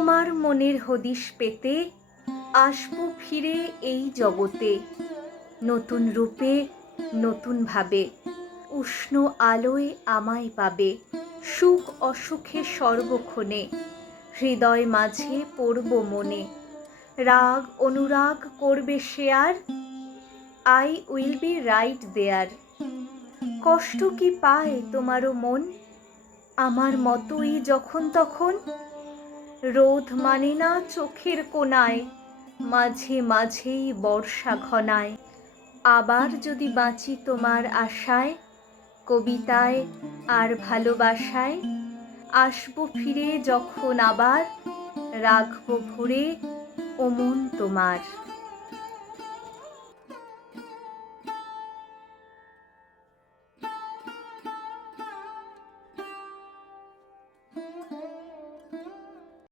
তোমার মনের হদিশ পেতে আসব ফিরে এই জগতে। নতুন রূপে, নতুন ভাবে, উষ্ণ আলোয় আমায় পাবে। সুখ অসুখে সর্বক্ষণে, হৃদয় মাঝে পড়ব মনে। রাগ, অনুরাগ করবে share I will be right there কষ্ট কি পায় তোমারও মন? আমার মতোই যখন তখন রোধ মানে না চোখের কোনায় মাঝে মাঝেই বর্ষা ঘনায়। আবার যদি বাঁচি তোমার আশায়, কবিতায় আর ভালোবাসায়, আসব ফিরে যখন আবার, রাখব ভরে অমন তোমার।